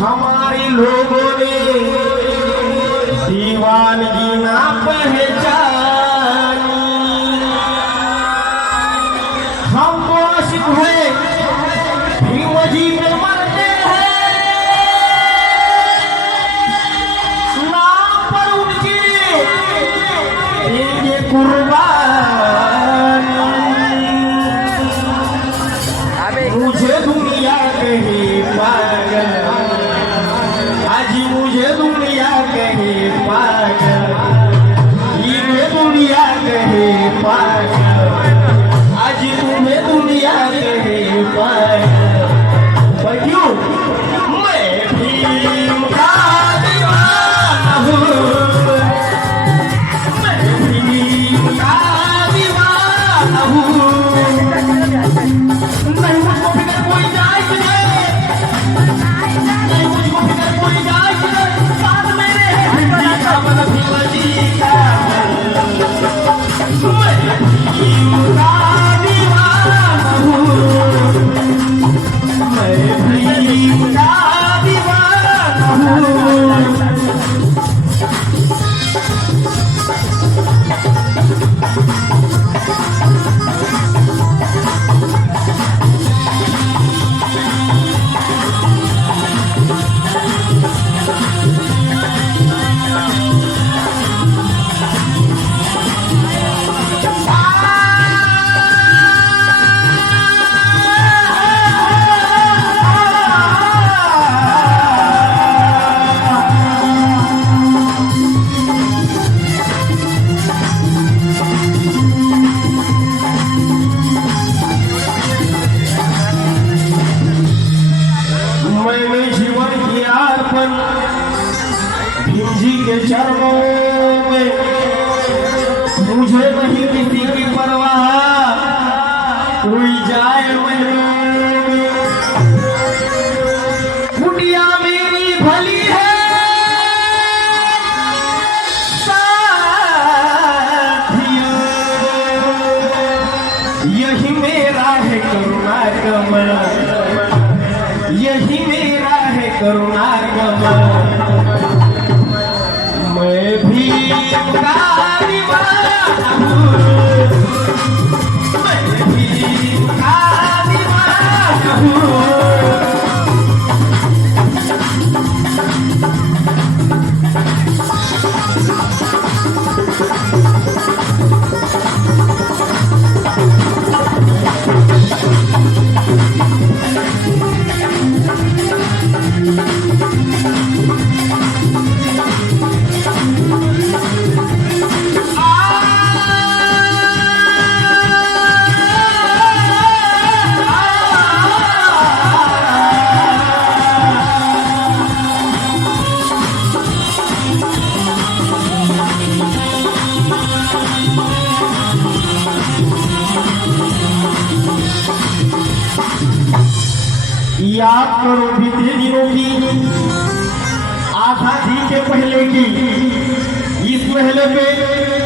हमारे लोगों ने दीवानगी ना पहचानी, हमको आशिक है भीम जी पे मरते हैं, नाम पर उनके देंगे कुर्बानी। मुझे दुनिया कहे पागल, आज मुझे दुनिया कहे पागल, ये दुनिया कहे पागल, आज तुम्हें दुनिया कहे पागल। पर क्यों? मैं भीम का दीवाना हूँ, मैं भीम का दीवाना हूँ। नहीं मुझको फिक्र कोई जाए कि नहीं, नहीं मुझको फिक्र कोई जाए कि नहीं, साथ मेरे है हिंदी का मन भीम जी का। मैं भीम का दीवाना हूँ, मैं भीम का दीवाना हूँ। मैंने जीवन किया अर्पण भीम जी के चरणों में, मुझे नहीं किसी की परवाह, कोई जाए महलों में। कुटिया मेरी भली है साथियों, यही मेरा है करुणा कमल, यही मेरा है करुणा कमल। मैं भीम का दीवाना हूँ, मैं भीम का दीवाना हूँ। याद करो बीते दिनों की, आजादी के पहले की, इस पहले पे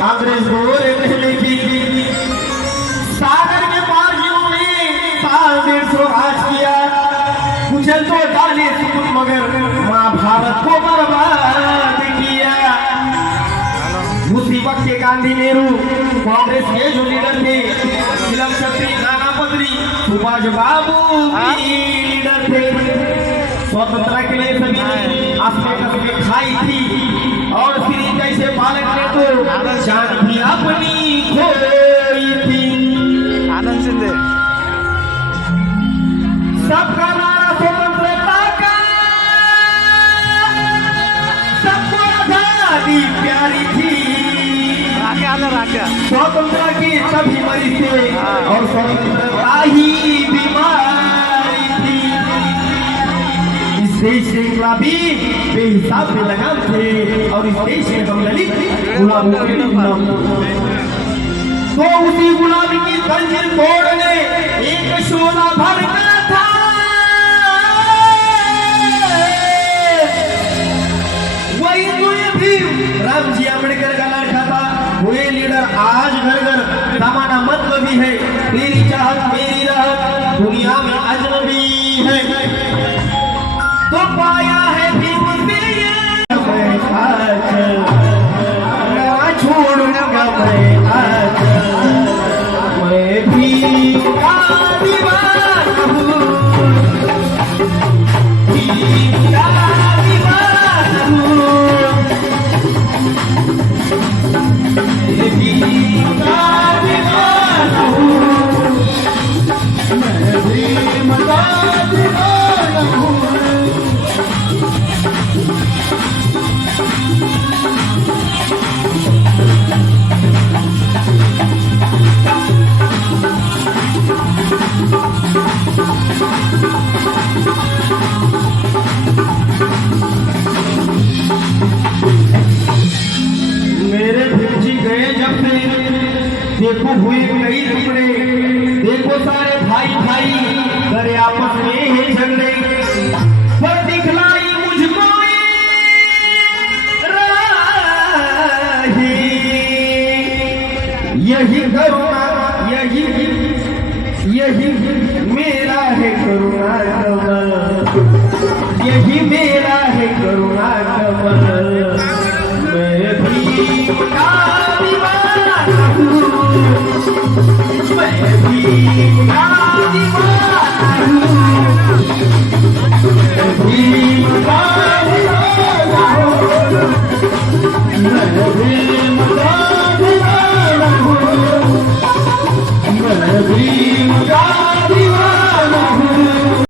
अंग्रेज गोरे पहले की। सागर के पार जिन्होंने 150 राज किया, कुचल तो डाले सुकून मगर महाभारत को बर्बाद किया। उसी वक्त के गांधी नेहरू कांग्रेस के जो लीडर थे, तिलक छत्री नाना पत्री सुभाष बाबू लीडर थे। स्वतंत्रता के लिए सभी आसमे कसमें खाई थी, और श्री जैसे बालक ने तो जान भी अपनी खोई थी। आनंद सिंधे सबका नारा स्वतंत्रता का, सबको आजादी प्यारी थी। स्वतंत्रता की सभी मरी थे, और स्वतंत्रता ही बीमारी थी। इस देश के इंकलाबी बेहिसाब से लगाम थे, और इस देश में हम ललित गुलामों के गुलाम। तो उसी गुलामी की जंजीर तोड़ने एक शोला भड़का था। वही भीम राम जी अम्बेडकर का लड़का था। हुए लीडर आज घर घर जमाना मतलबी है, तेरी चाहत मेरी राहत दुनिया में अजनबी है। तो पाया पे मैं आचल ना छोड़ूंगा मैं आचल मैं भी का दीवाना हूँ भी का दीवाना हूँ मैं भी का दीवाना हूँ मैं भी का दीवाना हूँ मेरे भिजी गए जब से देखो हुए कई टुकड़े देखो सारे भाई भाई करे आपस में ही झगड़े पर दिखलाई मुझको राही यही करुणा यही मेरा है करुणा कमल यही मेरा है करुणा कमल मैं भी का दीवाना हूँ मैं भी का